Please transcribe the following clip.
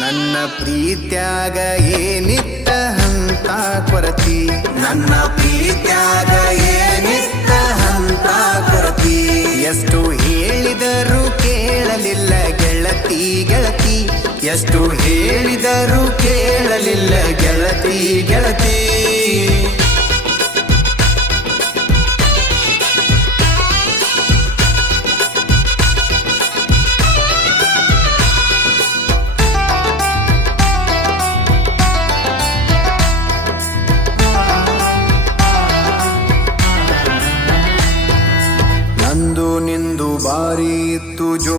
ನನ್ನ ಪ್ರೀತ್ಯಾಗ ಏನಿತ್ತ ಹಂತ ಕೊರತಿ ನನ್ನ ಪ್ರೀತ್ಯಾಗ ಏನಿತ್ತ ಹಂತ ಕೊರತಿ ಎಷ್ಟು ಹೇಳಿದರೂ ಕೇಳಲಿಲ್ಲ ಗೆಳತಿ ಎಷ್ಟು ಹೇಳಿದರೂ ಕೇಳಲಿಲ್ಲ ಗೆಳತಿ